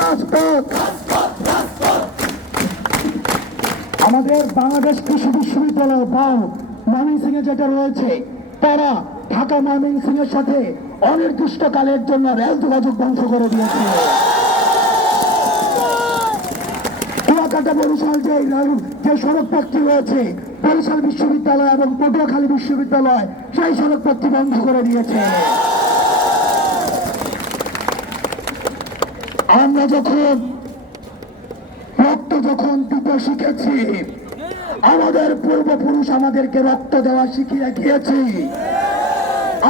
রাজপথ আমাদের বাংলাদেশ কৃষি বিশ্ববিদ্যালয় বা ময়মনসিং যেটা রয়েছে, তারা ঢাকা ময়মনসিং এর সাথে অনির্দিষ্টকালের জন্য রেল যোগাযোগ করে কুয়াকাটা বরিশাল যে যে সড়ক পথটি রয়েছে, বরিশাল বিশ্ববিদ্যালয় এবং পটুয়াখালী বিশ্ববিদ্যালয়, সেই সড়ক পথটি বন্ধ করে দিয়েছে। আমরা যখন রক্ত যখন দিতে শিখেছি, আমাদের পূর্বপুরুষ আমাদেরকে রক্ত দেওয়া শিখিয়ে গিয়েছি।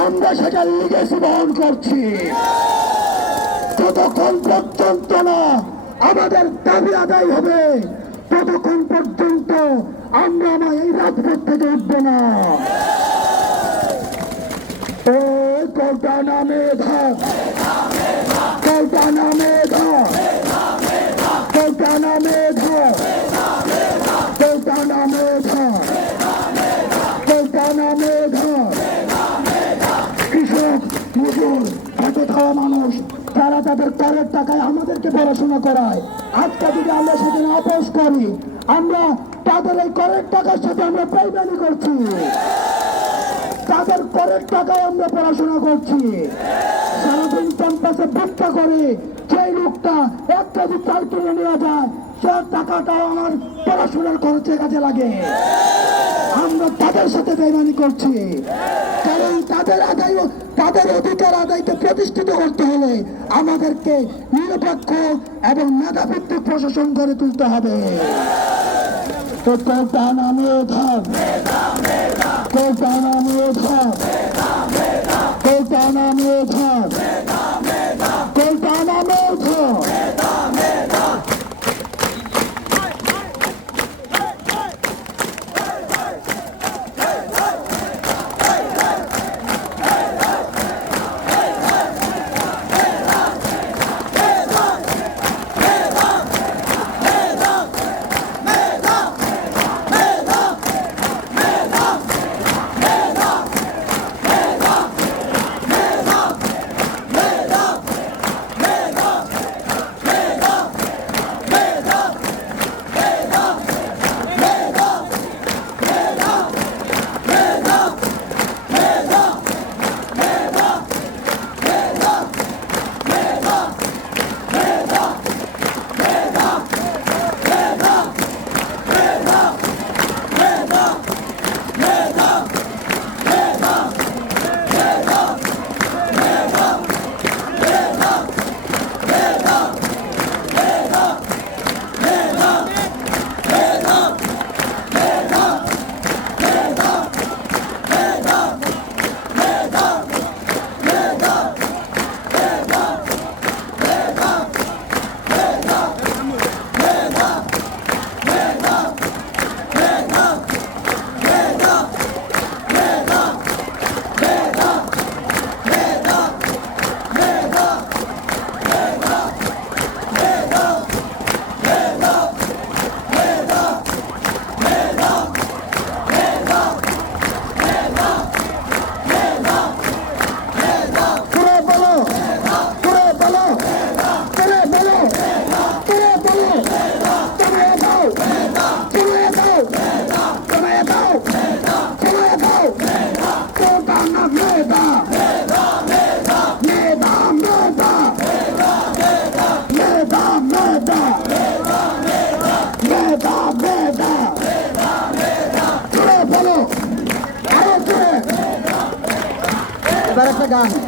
আমরা সেটা লিগেছি বহন করছি। যতক্ষণ পর্যন্ত না আমাদের দাবি আদায় হবে। ততক্ষণ পর্যন্ত আমরা আমার এই রাজপথ থেকে উঠব না। কৃষক, মজুর খাওয়া মানুষ যারা তাদের করের টাকায় আমাদেরকে পড়াশোনা করায়। আজকে যদি আমরা সেখানে আপোষ করি, আমরা তাদের এই করের টাকার সাথে আমরা বেইমানি করছি। তাদের করের টাকায় আমরা পড়াশোনা করছি। সারাদিন ক্যাম্পাসে ভিক্ষা করে সেই লোকটা এক কেজি চাল কিনে নেওয়া যায়, সে টাকাটাও আমার পড়াশোনার খরচে কাজে লাগে। আমরা তাদের সাথে বেমানি করছি। কারণ তাদের আদায় তাদের অধিকার আদায়কে প্রতিষ্ঠিত করতে হলে আমাদেরকে নিরপেক্ষ এবং মেধাভিত্তিক প্রশাসন গড়ে তুলতে হবে। কোটা নামে ধর কোটা নামে ধর কোটা নামে ধর করে